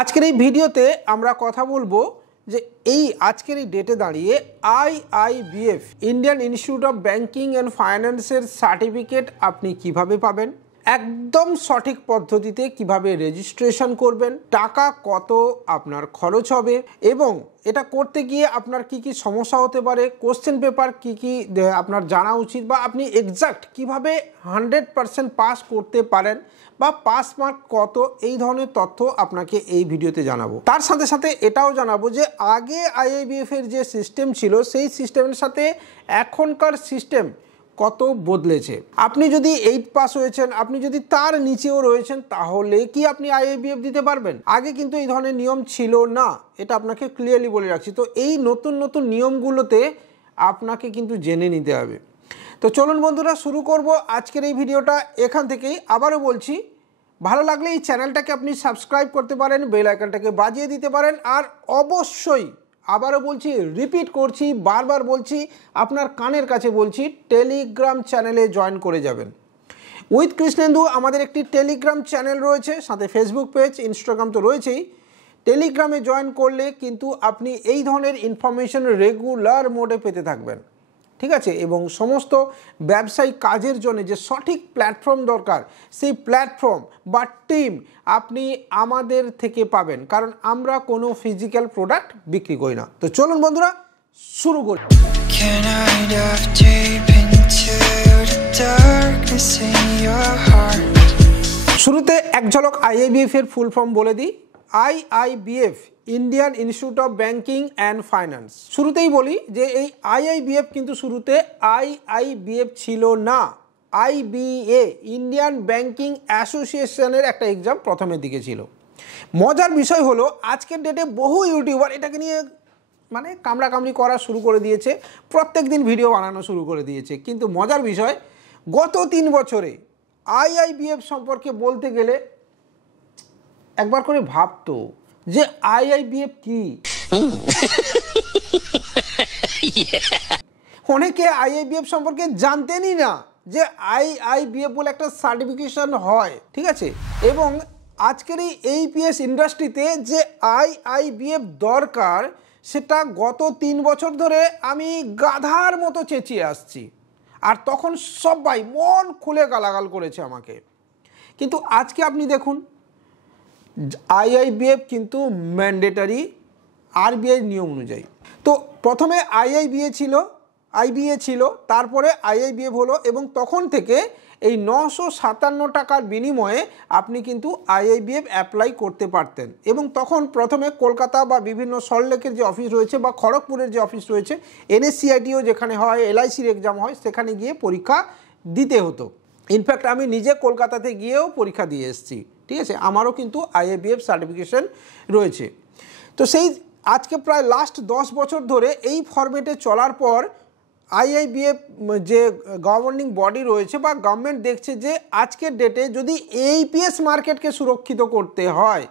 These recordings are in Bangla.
আজকের এই ভিডিওতে আমরা কথা বলবো যে এই আজকের এই ডেটে দাঁড়িয়ে IIBF Indian institute of banking and ফাইন্যান্সের সার্টিফিকেট আপনি কিভাবে পাবেন, একদম সঠিক পদ্ধতিতে কিভাবে রেজিস্ট্রেশন করবেন, টাকা কত আপনার খরচ হবে এবং এটা করতে গিয়ে আপনার কি কি সমস্যা হতে পারে, কোশ্চেন পেপার কি কি আপনার জানা উচিত বা আপনি এক্সাক্ট কিভাবে 100% পাস করতে পারেন বা পাস মার্ক কত, এই ধরনের তথ্য আপনাকে এই ভিডিওতে জানাবো। তার সাথে সাথে এটাও জানাবো যে আগে আইআইবিএফ এর যে সিস্টেম ছিল সেই সিস্টেমের সাথে এখনকার সিস্টেম কত বদলেছে। আপনি যদি 8 পাস হয়েছেন, আপনি যদি তার নিচেও রয়েছেন, তাহলে কি আপনি আইআইবিএফ দিতে পারবেন? আগে কিন্তু এই ধরনের নিয়ম ছিল না, এটা আপনাকে ক্লিয়ারলি বলে রাখছি। তো এই নতুন নতুন নিয়মগুলোতে আপনাকে কিন্তু জেনে নিতে হবে। তো চলুন বন্ধুরা শুরু করব আজকের এই ভিডিওটা এখান থেকেই। আবারও বলছি, ভালো লাগলে এই চ্যানেলটাকে আপনি সাবস্ক্রাইব করতে পারেন, বেল আইকনটাকে বাজিয়ে দিতে পারেন, আর অবশ্যই আবারও বলছি, রিপিট করছি, বারবার বলছি, আপনার কানের কাছে বলছি, টেলিগ্রাম চ্যানেলে জয়েন করে যাবেন। উইথ কৃষ্ণেন্দু আমাদের একটি টেলিগ্রাম চ্যানেল রয়েছে, সাথে ফেসবুক পেজ, ইনস্টাগ্রাম তো রয়েছেই। টেলিগ্রামে জয়েন করলে কিন্তু আপনি এই ধরনের ইনফরমেশন রেগুলার মোডে পেতে থাকবেন, ঠিক আছে? এবং সমস্ত ব্যবসায়িক কাজের জন্য যে সঠিক প্ল্যাটফর্ম দরকার, সেই প্ল্যাটফর্ম বা টিম আপনি আমাদের থেকে পাবেন, কারণ আমরা কোনো ফিজিক্যাল প্রোডাক্ট বিক্রি করি না। তো চলুন বন্ধুরা শুরু করি। শুরুতে এক ঝলক আইআইবিএফ এর ফুল ফর্ম বলে দিই। IIBF Indian institute of banking and finance. শুরুতেই বলি যে এই আইআইবিএফ কিন্তু শুরুতে আইআইবিএফ ছিল না, আইবিএ ইন্ডিয়ান ব্যাংকিং অ্যাসোসিয়েশনের একটা এক্সাম প্রথমের দিকে ছিল। মজার বিষয় হলো আজকের ডেটে বহু ইউটিউবার এটাকে নিয়ে মানে কামড়াকামড়ি করা শুরু করে দিয়েছে, প্রত্যেক দিন ভিডিও বানানো শুরু করে দিয়েছে। কিন্তু মজার বিষয়, গত 3 বছরে আইআইবিএফ সম্পর্কে বলতে গেলে একবার করে ভাবতো যে আইআইবিএফ কি। অনেকে আইআইবিএফ সম্পর্কে জানতেনই না যে আইআইবিএফ বলে একটা সার্টিফিকেশন হয়, ঠিক আছে? এবং আজকের এই এইপিএস ইন্ডাস্ট্রিতে যে আইআইবিএফ দরকার, সেটা গত 3 বছর ধরে আমি গাধার মতো চেঁচিয়ে আসছি, আর তখন সবাই মন খুলে গালাগাল করেছে আমাকে। কিন্তু আজকে আপনি দেখুন, আইআইবিএফ কিন্তু ম্যান্ডেটারি আরবিআই নিয়ম অনুযায়ী। তো প্রথমে আইবিএ ছিল, তারপরে আইআইবিএফ হলো, এবং তখন থেকে এই 957 টাকার বিনিময়ে আপনি কিন্তু আইআইবিএফ অ্যাপ্লাই করতে পারতেন। এবং তখন প্রথমে কলকাতা বা বিভিন্ন সল্টলেকের যে অফিস রয়েছে বা খড়গপুরের যে অফিস রয়েছে, এনএসসিআইটিও যেখানে হয়, এলআইসির এক্সাম হয়, সেখানে গিয়ে পরীক্ষা দিতে হতো। ইনফ্যাক্ট আমি নিজে কলকাতাতে গিয়েও পরীক্ষা দিয়ে এসেছি, ঠিক আছে? আমারও কিন্তু আইআইবিএফ সার্টিফিকেশন রয়েছে। তো সেই আজকে প্রায় লাস্ট 10 বছর ধরে এই ফরম্যাটে চলার পর আইআইবিএফ যে গভর্নিং বডি রয়েছে বা গভর্নমেন্ট দেখছে যে আজকের ডেটে যদি এইপিএস মার্কেটকে সুরক্ষিত করতে হয়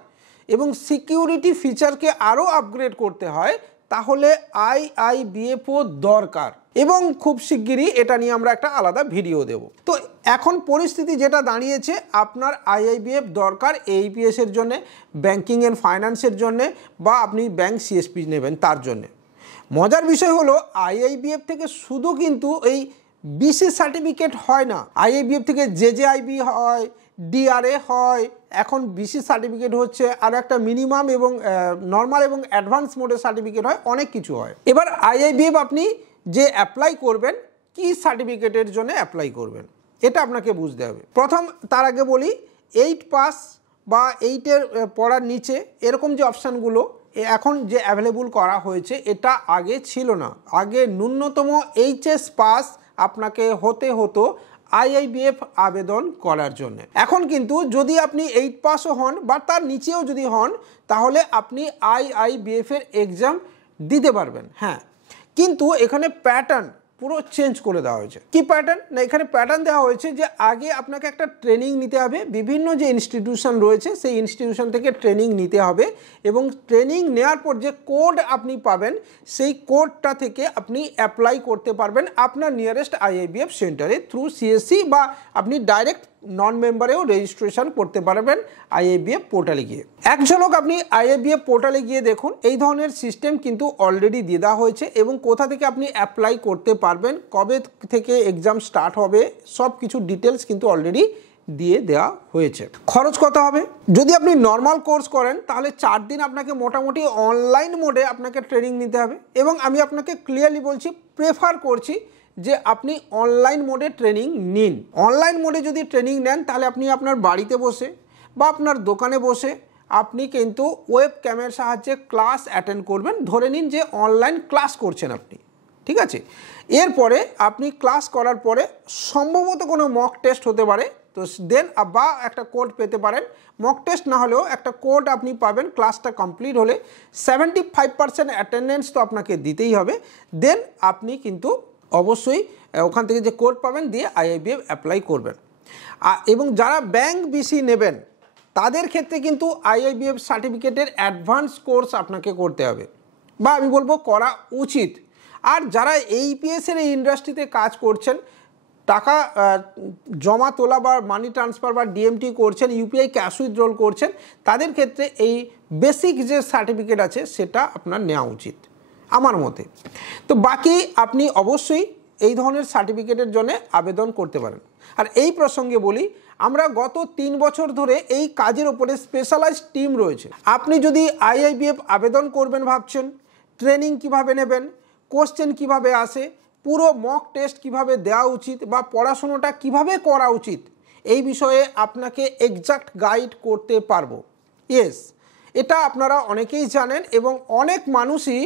এবং সিকিউরিটি ফিচারকে আরও আপগ্রেড করতে হয়, তাহলে আইআইবিএফও দরকার। এবং খুব শিগগিরই এটা নিয়ে আমরা একটা আলাদা ভিডিও দেব। তো এখন পরিস্থিতি যেটা দাঁড়িয়েছে, আপনার আইআইবিএফ দরকার এইপিএস এর জন্যে, ব্যাংকিং অ্যান্ড ফাইন্যান্সের জন্যে, বা আপনি ব্যাংক সিএসপি নেবেন তার জন্যে। মজার বিষয় হলো আইআইবিএফ থেকে শুধু কিন্তু এই বিসি সার্টিফিকেট হয় না, আইআইবিএফ থেকে জেজেআইবি হয়, ডিআরএ হয়, এখন বিসি সার্টিফিকেট হচ্ছে, আর একটা মিনিমাম এবং নর্মাল এবং অ্যাডভান্স মোডের সার্টিফিকেট হয়, অনেক কিছু হয়। এবার আইআইবিএফ আপনি যে অ্যাপ্লাই করবেন, কি সার্টিফিকেটের জন্য অ্যাপ্লাই করবেন, এটা আপনাকে বুঝতে হবে। প্রথম তার আগে বলি, 8 পাস বা 8-এর পড়ার নিচে এরকম যে অপশানগুলো এখন যে অ্যাভেলেবল করা হয়েছে, এটা আগে ছিল না। আগে ন্যূনতম এইচএস পাস আপনাকে হতে হতো আইআইবিএফ আবেদন করার জন্য। এখন কিন্তু যদি আপনি 8 পাসও হন বা তার নিচেও যদি হন, তাহলে আপনি আইআইবিএফ এর এক্সাম দিতে পারবেন। হ্যাঁ, কিন্তু এখানে প্যাটার্ন পুরো চেঞ্জ করে দেওয়া হয়েছে। কি প্যাটার্ন? না, এখানে প্যাটার্ন দেওয়া হয়েছে যে আগে আপনাকে একটা ট্রেনিং নিতে হবে, বিভিন্ন যে ইনস্টিটিউশন রয়েছে সেই ইনস্টিটিউশন থেকে ট্রেনিং নিতে হবে, এবং ট্রেনিং নেওয়ার পর যে কোড আপনি পাবেন, সেই কোডটা থেকে আপনি অ্যাপ্লাই করতে পারবেন আপনার নিয়ারেস্ট আইআইবিএফ সেন্টারে থ্রু সিএসসি, বা আপনি ডাইরেক্ট নন মেম্বারেও রেজিস্ট্রেশন করতে পারবেন আইএবিএফ পোর্টালে গিয়ে। এক ঝলক আপনি আইএবিএফ পোর্টালে গিয়ে দেখুন, এই ধরনের সিস্টেম কিন্তু অলরেডি দিয়ে দেওয়া হয়েছে এবং কোথা থেকে আপনি অ্যাপ্লাই করতে পারবেন, কবে থেকে এক্সাম স্টার্ট হবে, সব কিছু ডিটেলস কিন্তু অলরেডি দিয়ে দেওয়া হয়েছে। খরচ কত হবে? যদি আপনি নর্মাল কোর্স করেন তাহলে 4 দিন আপনাকে মোটামুটি অনলাইন মোডে আপনাকে ট্রেনিং নিতে হবে এবং আমি আপনাকে ক্লিয়ারলি বলছি, প্রেফার করছি যে আপনি অনলাইন মোডে ট্রেনিং নিন। অনলাইন মোডে যদি ট্রেনিং নেন তাহলে আপনি আপনার বাড়িতে বসে বা আপনার দোকানে বসে আপনি কিন্তু ওয়েব ক্যামের সাহায্যে ক্লাস অ্যাটেন্ড করবেন। ধরে নিন যে অনলাইন ক্লাস করছেন আপনি, ঠিক আছে? এরপরে আপনি ক্লাস করার পরে সম্ভবত কোনো মক টেস্ট হতে পারে, তো দেন বা একটা কোড পেতে পারেন। মক টেস্ট না হলেও একটা কোড আপনি পাবেন ক্লাসটা কমপ্লিট হলে। 75% অ্যাটেন্ডেন্স তো আপনাকে দিতেই হবে। দেন আপনি কিন্তু অবশ্যই ওখান থেকে যে কোড পাবেন দিয়ে আইআইবিএফ অ্যাপ্লাই করবেন। এবং যারা ব্যাংক বিসি নেবেন তাদের ক্ষেত্রে কিন্তু আইআইবিএফ সার্টিফিকেটের অ্যাডভান্স কোর্স আপনাকে করতে হবে, বা আমি বলবো করা উচিত। আর যারা এইপিএসের এই ইন্ডাস্ট্রিতে কাজ করছেন, টাকা জমা তোলা বা মানি ট্রান্সফার বা ডিএমটি করছেন, ইউপিআই ক্যাশ উইথড্রল করছেন, তাদের ক্ষেত্রে এই বেসিক যে সার্টিফিকেট আছে সেটা আপনার নেওয়া উচিত আমার মতে। তো বাকি আপনি অবশ্যই এই ধরনের সার্টিফিকেটের জন্য আবেদন করতে পারেন। আর এই প্রসঙ্গে বলি, আমরা গত 3 বছর ধরে এই কাজের ওপরে স্পেশালাইজড টিম রয়েছে। আপনি যদি আইআইবিএফ আবেদন করবেন ভাবছেন, ট্রেনিং কিভাবে নেবেন, কোশ্চেন কিভাবে আসে, পুরো মক টেস্ট কিভাবে দেওয়া উচিত বা পড়াশোনাটা কিভাবে করা উচিত, এই বিষয়ে আপনাকে এক্সাক্ট গাইড করতে পারবো। ইয়েস, এটা আপনারা অনেকেই জানেন এবং অনেক মানুষই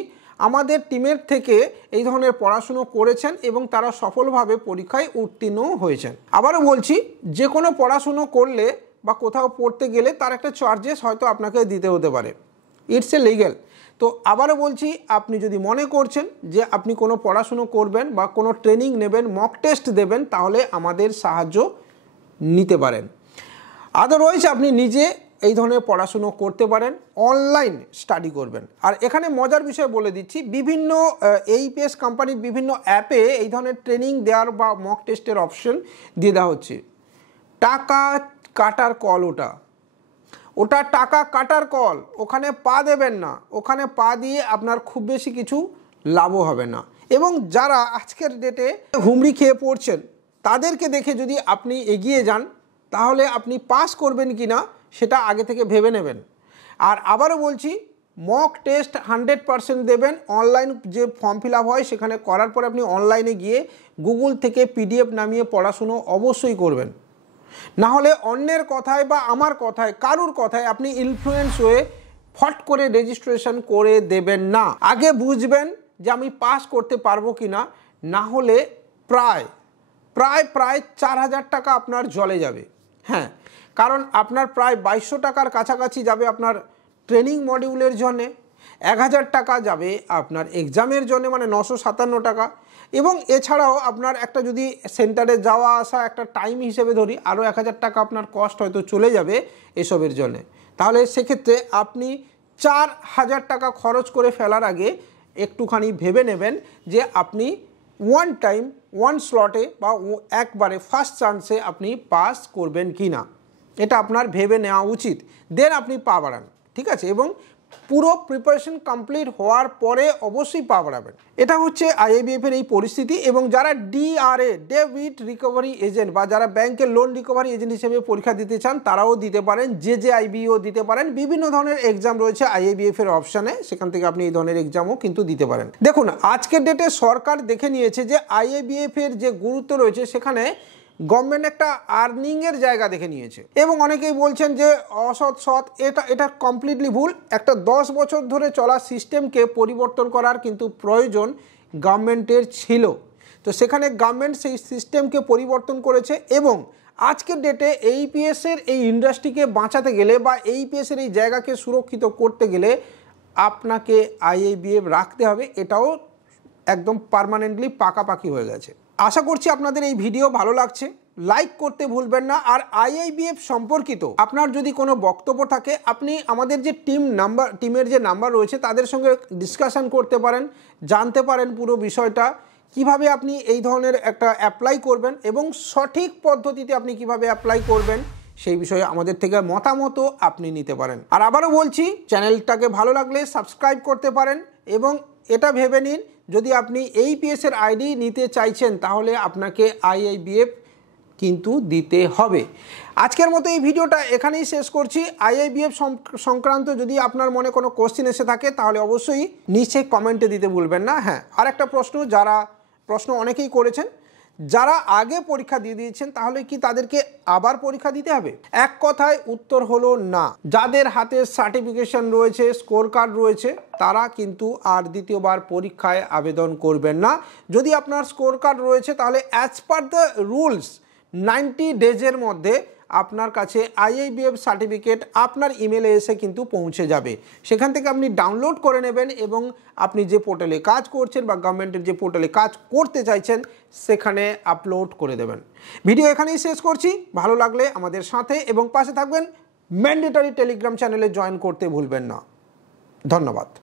আমাদের টিমের থেকে এই ধরনের পড়াশুনো করেছেন এবং তারা সফলভাবে পরীক্ষায় উত্তীর্ণ হয়েছেন। আবারও বলছি, যে কোনো পড়াশুনো করলে বা কোথাও পড়তে গেলে তার একটা চার্জেস হয়তো আপনাকে দিতে হতে পারে, ইটস এ লিগ্যাল। তো আবারও বলছি, আপনি যদি মনে করছেন যে আপনি কোনো পড়াশুনো করবেন বা কোনো ট্রেনিং নেবেন, মক টেস্ট দেবেন, তাহলে আমাদের সাহায্য নিতে পারেন। আদারওয়াইজ আপনি নিজে এই ধরনের পড়াশুনো করতে পারেন, অনলাইন স্টাডি করবেন। আর এখানে মজার বিষয় বলে দিচ্ছি, বিভিন্ন এইপিএস কোম্পানির বিভিন্ন অ্যাপে এই ধরনের ট্রেনিং দেওয়ার বা মক টেস্টের অপশন দিয়ে দেওয়া হচ্ছে। টাকা কাটার কল ওটা টাকা কাটার কল, ওখানে পা দেবেন না। ওখানে পা দিয়ে আপনার খুব বেশি কিছু লাভও হবে না। এবং যারা আজকের ডেটে হুমড়ি খেয়ে পড়ছেন তাদেরকে দেখে যদি আপনি এগিয়ে যান, তাহলে আপনি পাস করবেন কি না সেটা আগে থেকে ভেবে নেবেন। আর আবারও বলছি, মক টেস্ট 100% দেবেন। অনলাইন যে ফর্ম ফিল আপ হয় সেখানে করার পরে আপনি অনলাইনে গিয়ে গুগল থেকে পিডিএফ নামিয়ে পড়াশুনো অবশ্যই করবেন। না হলে অন্যের কথায় বা আমার কথায়, কারুর কথায় আপনি ইনফ্লুয়েন্স হয়ে ফট করে রেজিস্ট্রেশন করে দেবেন না। আগে বুঝবেন যে আমি পাস করতে পারবো কি না, না হলে প্রায় 4000 টাকা আপনার জলে যাবে। হ্যাঁ, কারণ আপনার প্রায় 2200 টাকার কাছাকাছি যাবে আপনার ট্রেনিং মডিউলের জন্যে, 1000 টাকা যাবে আপনার এক্সামের জন্য, মানে 957 টাকা। এবং এছাড়াও আপনার একটা যদি সেন্টারে যাওয়া আসা একটা টাইম হিসেবে ধরি, আরও 1000 টাকা আপনার কস্ট হয়তো চলে যাবে এসবের জন্যে। তাহলে সেক্ষেত্রে আপনি 4000 টাকা খরচ করে ফেলার আগে একটুখানি ভেবে নেবেন যে আপনি ওয়ান টাইম ওয়ান স্লটে বা একবারে ফার্স্ট চান্সে আপনি পাস করবেন কি না, এটা আপনার ভেবে নেওয়া উচিত। দেন আপনি পা বাড়ান, ঠিক আছে? এবং পুরো প্রিপারেশন কমপ্লিট হওয়ার পরে অবশ্যই পা বাড়াবেন। এটা হচ্ছে আইআইবিএফের এই পরিস্থিতি। এবং যারা ডিআরএ ডেবিট রিকভারি এজেন্ট বা যারা ব্যাংকের লোন রিকভারি এজেন্ট হিসেবে পরীক্ষা দিতে চান তারাও দিতে পারেন, জেজেআইবিও দিতে পারেন। বিভিন্ন ধরনের এক্সাম রয়েছে আইআইবিএফের অপশানে, সেখান থেকে আপনি এই ধরনের এক্সামও কিন্তু দিতে পারেন। দেখুন, আজকের ডেটে সরকার দেখে নিয়েছে যে আইআইবিএফের যে গুরুত্ব রয়েছে সেখানে গভর্নমেন্ট একটা আর্নিংয়ের জায়গা দেখে নিয়েছে। এবং অনেকেই বলছেন যে সৎ, এটা কমপ্লিটলি ভুল। একটা 10 বছর ধরে চলা সিস্টেমকে পরিবর্তন করার কিন্তু প্রয়োজন গভর্নমেন্টের ছিল। তো সেখানে গভর্নমেন্ট সেই সিস্টেমকে পরিবর্তন করেছে। এবং আজকের ডেটে এইপিএসের এই ইন্ডাস্ট্রিকে বাঁচাতে গেলে বা এইপিএসের এই জায়গাকে সুরক্ষিত করতে গেলে আপনাকে আইআইবিএফ রাখতে হবে। এটাও একদম পার্মানেন্টলি পাকাপাকি হয়ে গেছে। আশা করছি আপনাদের এই ভিডিও ভালো লাগছে। লাইক করতে ভুলবেন না। আর আইআইবিএফ সম্পর্কিত আপনার যদি কোনো বক্তব্য থাকে, আপনি আমাদের যে টিমের যে নাম্বার রয়েছে তাদের সঙ্গে ডিসকাশন করতে পারেন, জানতে পারেন পুরো বিষয়টা কিভাবে আপনি এই ধরনের একটা অ্যাপ্লাই করবেন এবং সঠিক পদ্ধতিতে আপনি কিভাবে অ্যাপ্লাই করবেন সেই বিষয়ে আমাদের থেকে মতামতও আপনি নিতে পারেন। আর আবারও বলছি, চ্যানেলটাকে ভালো লাগলে সাবস্ক্রাইব করতে পারেন এবং এটা ভেবে নিন যদি আপনি APS এর আইডি নিতে চাইছেন তাহলে আপনাকে IIBF কিন্তু দিতে হবে। আজকের মতো এই ভিডিওটা এখানেই শেষ করছি। IIBF সংক্রান্ত যদি আপনার মনে কোনো কোশ্চেন এসে থাকে তাহলে অবশ্যই নিচে কমেন্টে দিতে ভুলবেন না। হ্যাঁ, আর একটা প্রশ্ন অনেকেই করেছেন, যারা আগে পরীক্ষা দিয়ে দিয়েছেন তাহলে কি তাদেরকে আবার পরীক্ষা দিতে হবে? এক কথায় উত্তর হলো না। যাদের হাতে সার্টিফিকেশন রয়েছে, স্কোর কার্ড রয়েছে, তারা কিন্তু আর দ্বিতীয়বার পরীক্ষায় আবেদন করবেন না। যদি আপনার স্কোর কার্ড রয়েছে তাহলে অ্যাজ পার দ্য রুলস 90 ডেজের মধ্যে আপনার কাছে IIBF সার্টিফিকেট আপনার ইমেলে এসে কিন্তু পৌঁছে যাবে। সেখান থেকে আপনি ডাউনলোড করে নেবেন এবং আপনি যে পোর্টালে কাজ করছেন বা গভর্নমেন্টের যে পোর্টালে কাজ করতে চাইছেন সেখানে আপলোড করে দেবেন। ভিডিও এখানেই শেষ করছি। ভালো লাগলে আমাদের সাথে এবং পাশে থাকবেন। ম্যান্ডেটরি টেলিগ্রাম চ্যানেলে জয়েন করতে ভুলবেন না। ধন্যবাদ।